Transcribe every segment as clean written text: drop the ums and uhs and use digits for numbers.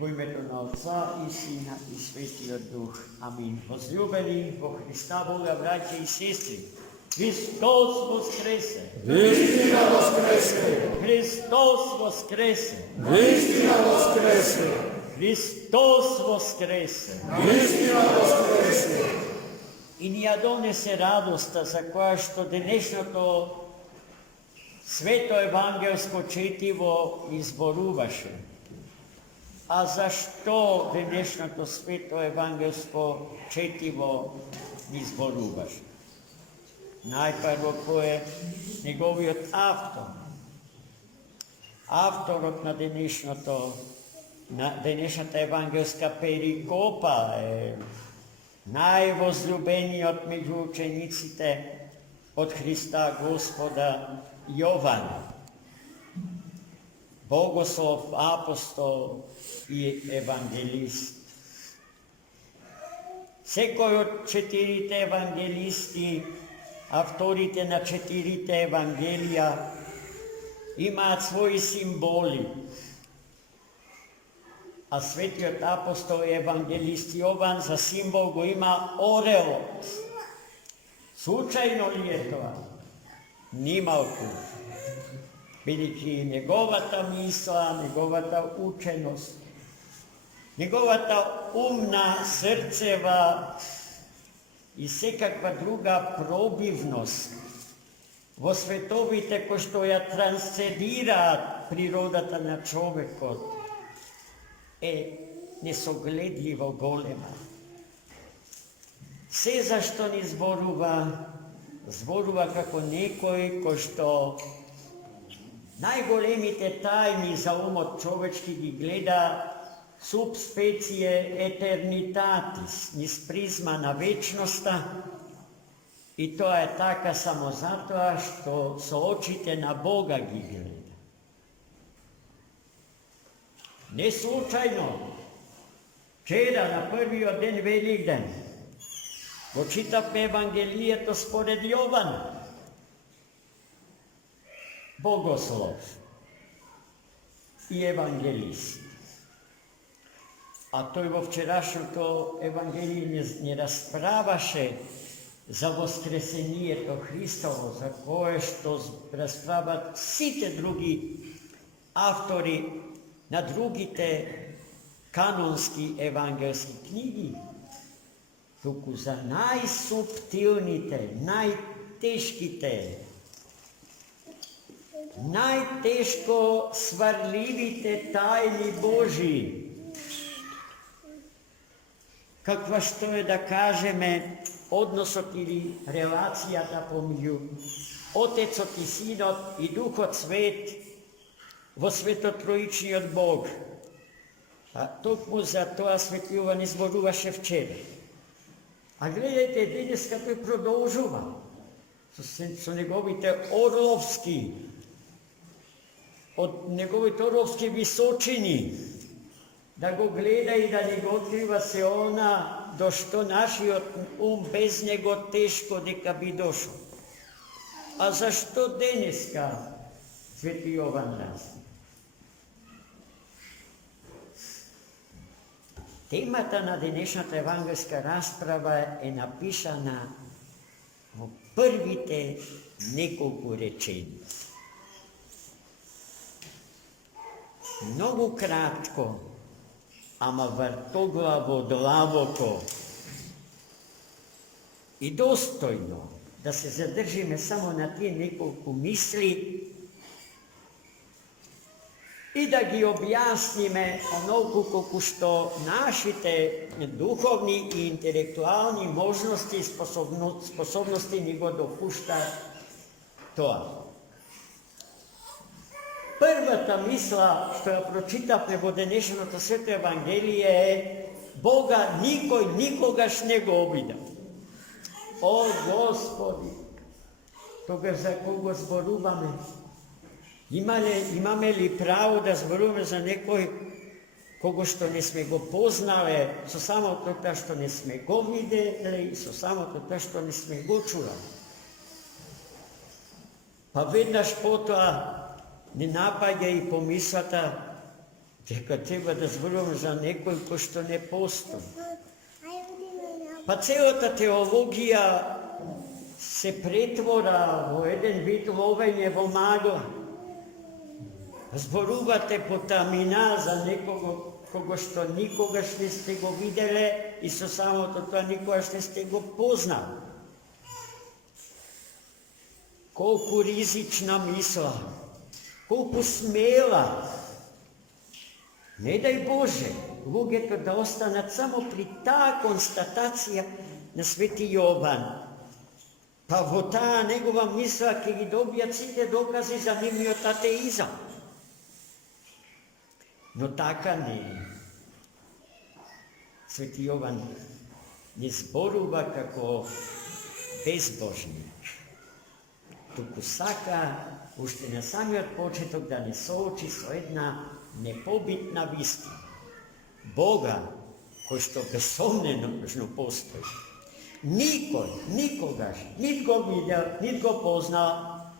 В імето на Отца і Сина і Святия Дух. Амин. Возлюбени во Христа Бога, братя і сестри, Христос воскресе! Истина воскресе! Христос воскресе! Истина воскресе! Христос воскресе! Истина воскресе! И ни ја донесе радоста за која што денешното свето евангелско четиво изборуваше. А зашто денешното свето евангелско четиво изборуваше? Најпрво кој е неговиот автор. Авторот на денешната евангелска перикопа е највозлюбениот меѓу учениците од Христа Господа Јован, богослов, апостол и евангелист. Секој од четирите евангелисти, авторите на четирите евангелија, имаат своји символи. А светиот апостол и евангелист Јован за символ го има орелот. Случајно ли е тоа? Нималку. Бидејќи неговата мисла, неговата ученост, неговата умна, срцева и секаква друга пробивност во световите кои што ја трансцендираат природата на човекот е несогледливо голема. Се зашто ни зборува како некој кој што најголемите тајни за умот човечки ги гледа суб спecie етернитатис, низ призма на вечноста, и тоа е така само затоа што со очите на Бога ги гледа. Не случајно, вчера на првиот ден Великден, го читавме Евангелието според Јован, богослов и евангелист. А тој во вчерашното Евангелие не расправаше за воскресението Христово, за кое што расправат сите други автори на другите канонски евангелски книги, туку за најсуптилните, најтешките, најтешко сварливите тајни Божии, каква што е, да кажеме, односот или релацијата помеѓу Отецот и Синот и Духот Свет во Светотроичниот Бог. А токму за тоа Свети Јован изборуваше вчера. А гледајте, денеска тој продолжува со неговите орловски, од неговите орловски височини, да го гледа и да ни го открива се она до што нашиот ум без него тешко дека би дошол. А зашто денеска Свети Јован расти? Темата на денешната евангелска расправа е напишана во првите неколку речени. Многу кратко, ама вртоглаво, длабоко и достојно да се задржиме само на тие неколку мисли и да ги објасниме онолку колку што нашите духовни и интелектуални можности и способности ни го допуштаат тоа. Првата мисла што ја прочитавме во денешното Свето Евангелие е: Бога никој никогаш не го обидел. О Господи, тогаш за кого зборуваме? Имаме ли право да зборуваме за некој кого што не сме го познале, со самото тоа што не сме го виделе и со самото тоа што не сме го чулали? Па веднаш потоа не напаѓа и помислата дека треба да зборувам за некој кој што не постои. Па целата теологија се претвора во еден вид ловење во магла. Зборувате потамина за некого кого што никогаш не сте го виделе и со самото тоа никогаш не сте го познали. Колку ризична мисла, колку смела. Не дај Боже, луѓето да останат само при таа констатација на Свети Јован. Па во таа негова мисла ќе ги добијат сите докази за нивниот атеизам. Но така не е. Свети Јован не зборува како безбожник, туку сака уште на самиот почеток да не соочи со една непобитна вистина. Бога, кој што безсомнено постои, никој, никогаш, нит го видел, нит го познал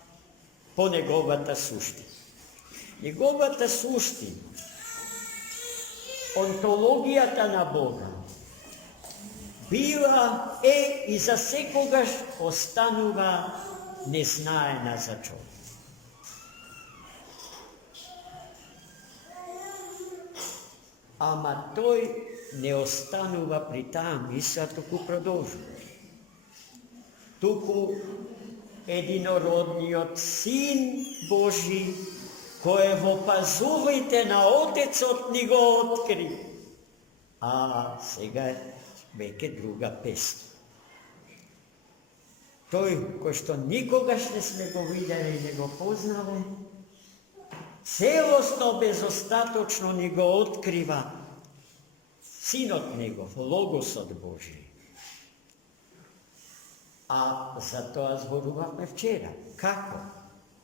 по неговата суштина. Неговата суштина, онтологијата на Бога, била и за секогаш останува незнаена за човек. Ама тој не останува при таа мисла, туку продолжува. Туку единородниот Син Божи, кој во пазувајте на Отецот ни го откри. А сега веќе друга песна. Тој кој што никогаш не сме го видели и не го познале, целосно, безостаточно ни го открива Синот Негов, Логосот Божи. А за тоа зборувавме вчера. Како?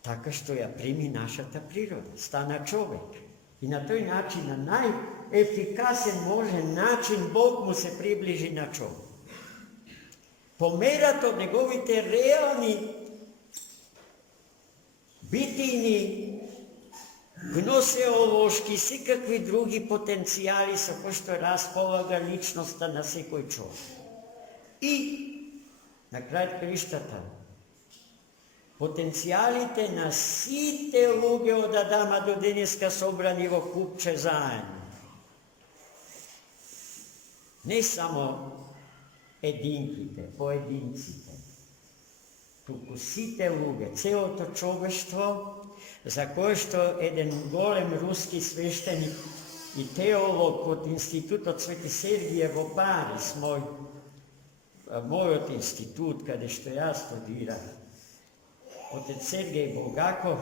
Така што ја прими нашата природа, стана човек. И на тој начин, на најефикасен можен начин, Бог му се приближи на човек. Померат од неговите реални битини, гносеолошки, секакви други потенцијали со кои што располага личноста на секој човек. И, на крај криштата, потенцијалите на сите луѓе од Адама до денеска собрани во купче заедно. Не само единките, поединците, туку сите луѓе, целото човештво, за кое што еден голем руски свештеник и теолог од Институтот Свети Сергије во Париз, мојот институт, каде што јас студирав, отец Сергеј Булгаков,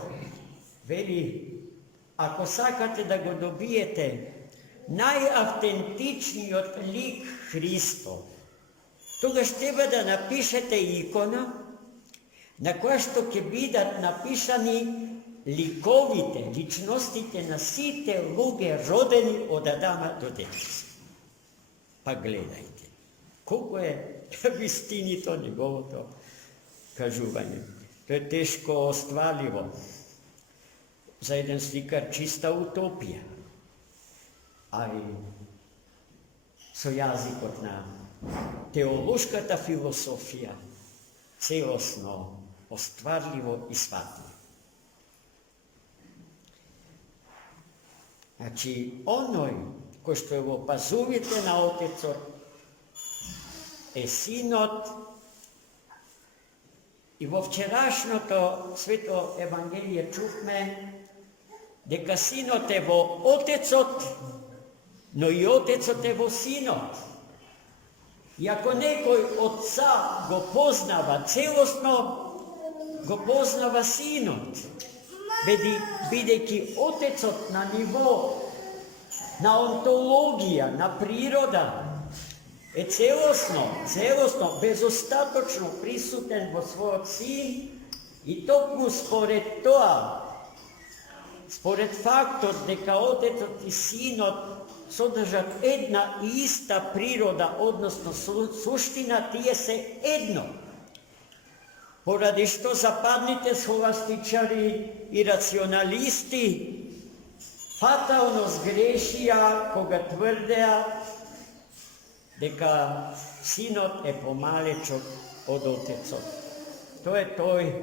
вели, ако сакате да го добиете најавтентичниот лик Христов, тогаш треба да напишете икона на која што ќе бидат напишани ликовите, личностите на сите луѓе родени од Адама до денес. Па гледајте, колко е вистинито неговото кажување. Тоа е тешко остварливо. За еден сликар чиста утопија. А и со јазикот на теолошката философија целосно остварливо и сватливо. Значи, оној кој што е во пазувите на Отецот е Синот, и во вчерашното Свето Евангелие чувме дека Синот е во Отецот, но и Отецот е во Синот. И ако некој Отца го познава целосно, го познава Синот, бидејќи Отецот на ниво, на онтологија, на природа, е целосно, безостаточно присутен во својот Син и токму според тоа, според фактот дека Отецот и Синот содржат една и иста природа, односно суштина, тие се едно. Поради што западните схоластичари и рационалисти фатално сгрешија кога тврдеа дека синот е помалечок од отецот. Тоа е тој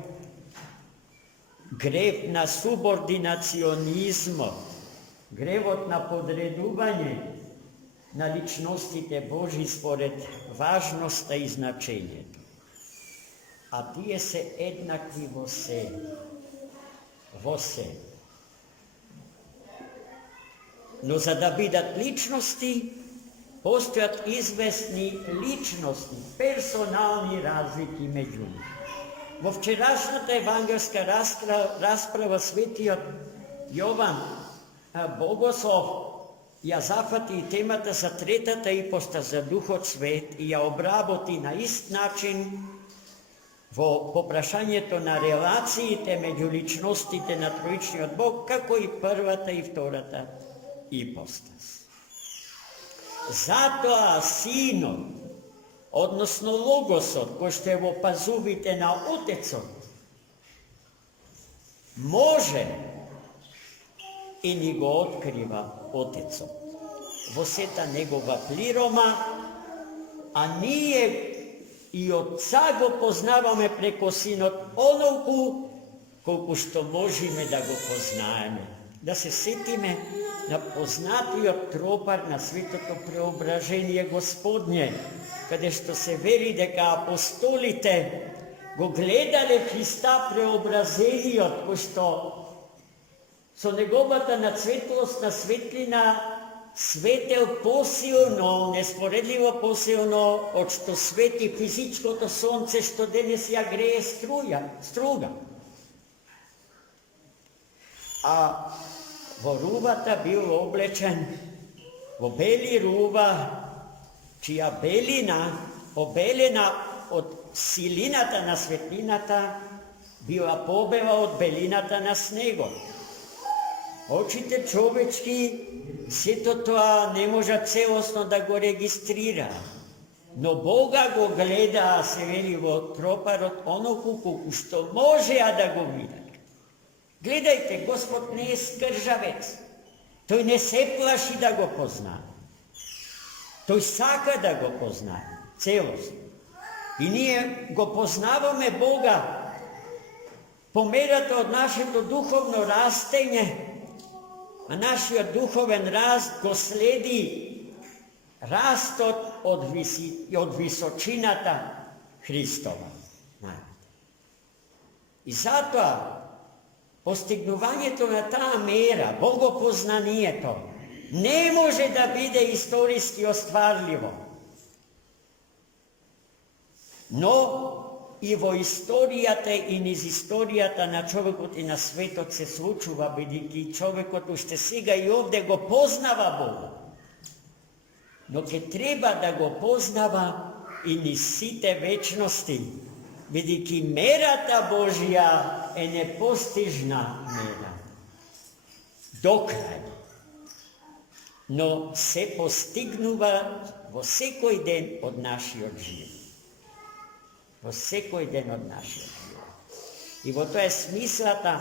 грев на субординационизмот, гревот на подредување на личностите Божи според важноста и значењето. А тие се еднакви во се. Во се. Но за да бидат личности, постојат известни личностни, персонални разлики меѓу нив. Во вчерашната евангелска расправа светиот Јован Богослов ја зафати и темата за третата ипостас за Духот Свет и ја обработи на ист начин во попрашањето на релациите меѓу личностите на Троичниот Бог, како и првата и втората ипостас. Затоа Синот, односно Логосот, кој што е во пазувите на Отецот, може и ни го открива Отецот во сета негова плирома, а ние и Отца го познаваме преко Синот онолку колку што можеме да го познаеме. Да се сетиме на познатиот тропар на Светото Преображение Господње, каде што се вели дека апостолите го гледале Христа преобразениот, кој што со неговата нацветлосна светлина светел посилно, неспоредливо посилно, од што свети физичкото сонце, што денес ја грее струга. А во рубата бил облечен во бели руба, чија белина, побелена од силината на светлината, била побела од белината на снегот. Очите човечки сето тоа не можат целосно да го регистрира, но Бога го гледа, се вели во тропарот, онолку колку што можеа да го видат. Гледајте, Господ не е скржавец, тој не се плаши да го познае. Тој сака да го познае целосно. И ние го познаваме Бога по мерата од нашето духовно растење, а нашиот духовен раст го следи растот од височината Христова. И затоа постигнувањето на таа мера, богопознанието, не може да биде историски остварливо. Но и во историјата и низ историјата на човекот и на светот се случува, бидејќи човекот уште сега и овде го познава Бога. Но ќе треба да го познава и низ сите вечности, бидејќи мерата Божја е непостижна мера. До крај. Но се постигнува во секој ден од нашиот живот. Во секој ден од нашиот живот. И во тоа е смислата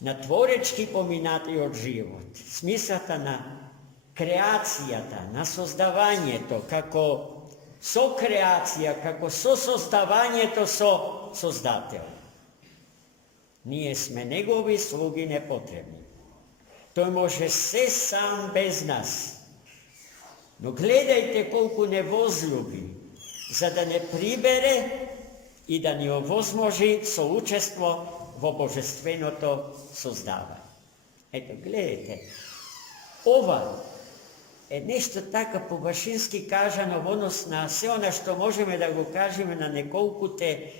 на творечки поминатиот живот, смислата на креацијата, на создавањето, како со креација, како со создавањето со Создател. Ние сме негови слуги непотребни. Тој може се сам без нас. Но гледајте колку не возлюби, за да не прибере и да ни овозможи соучество во божественото создавање. Ето, гледайте, ова е нешто така побашински кажано во однос на се она што можеме да го кажеме на неколкуте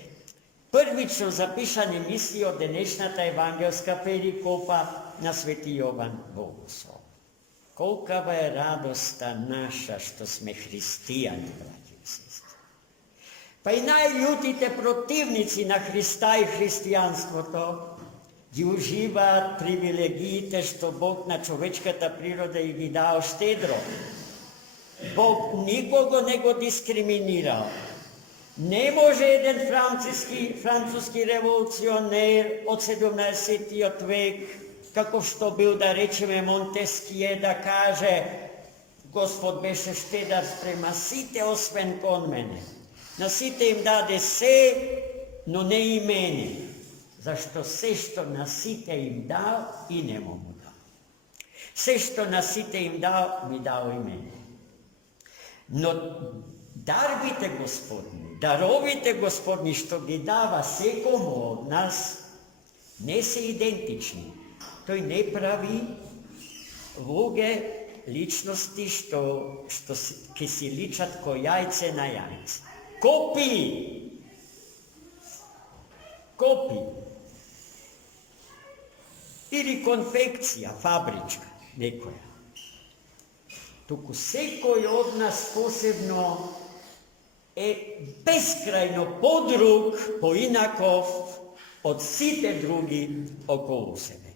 првично запишани мисли од денешната евангелска перикопа на Свети Јован Богослов. Колкава е радоста наша што сме христијани, браќи и сестри. Па и најљутите противници на Христа и христијанството ги уживаат привилегиите што Бог на човечката природа и ги дал штедро. Бог никого не го дискриминирал. Не може еден француски револуционер од 17. век како што бил, да речеме, Монтеские, да каже, Господ беше щедар спрема сите, освен кон мене. На сите им даде се, но не и мене. Зашто се што на сите им дал, и нему му дал. Се што на сите им дал, ми дал и мене. Но дарбите Господни, даровите Господни, што ги дава секому од нас, не се идентични. Тој не прави луѓе, личности што ќе си личат ко јајце на јајце. Копии! Или конфекција, фабричка, некоја. Туку секој од нас посебно е бескрајно подруг, поинаков од сите други околу себе.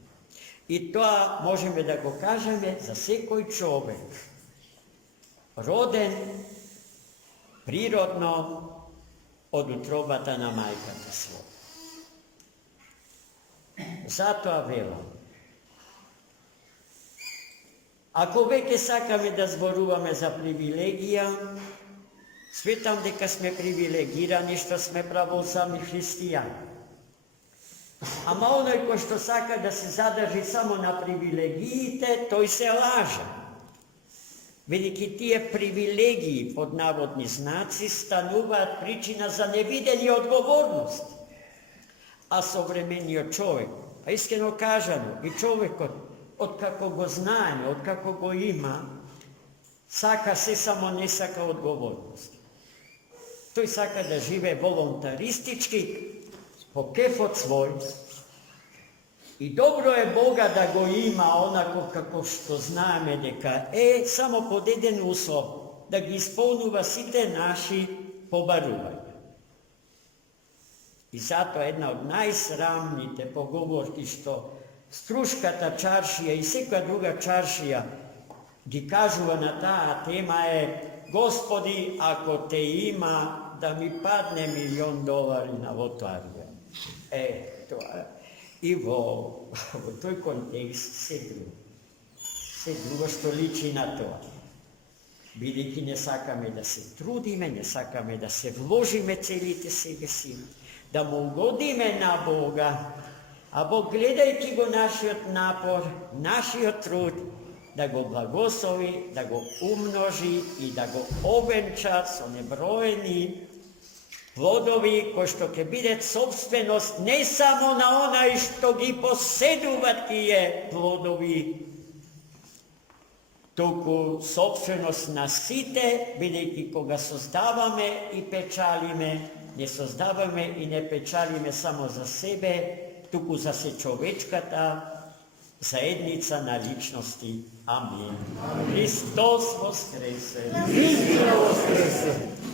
И тоа можеме да го кажеме за секој човек, роден природно од утробата на мајката своја. Затоа велам, ако веќе сакаме да зборуваме за привилегија, светам дека сме привилегирани што сме православни христијани. Ама оној кој што сака да се задржи само на привилегиите, тој се лаже. Велики тие привилегии, под наводни знаци, стануваат причина за невидени одговорности. А современиот човек, а искрено кажано, и човекот, откако го знае, откако го има, сака се, само не сака одговорност. Тој сака да живее волонтаристички, по кефот свој, и добро е Бога да го има онако како што знаеме дека е, само под еден услов, да ги исполнува сите наши побарувања. И затоа една од најсрамните поговорки што Струшката чаршија и секоја друга чаршија ги кажува на таа тема е: Господи, ако те има, да ми падне $1.000.000 на лотарија. Тоа. И во тој контекст се друго што личи на тоа. Бидејќи не сакаме да се трудиме, не сакаме да се вложиме целите себе си, да му угодиме на Бога, а Бог, гледајќи го нашиот напор, нашиот труд, да го благослови, да го умножи и да го обенча со неброени плодови кои што ќе бидат собственост не само на онај што ги поседуваат тие плодови, туку собственост на сите, бидејќи кога создаваме и печалиме, не создаваме и не печалиме само за себе, туку за сечовечката заедница на личности. Амин. Христос воскресе! Христос воскресе!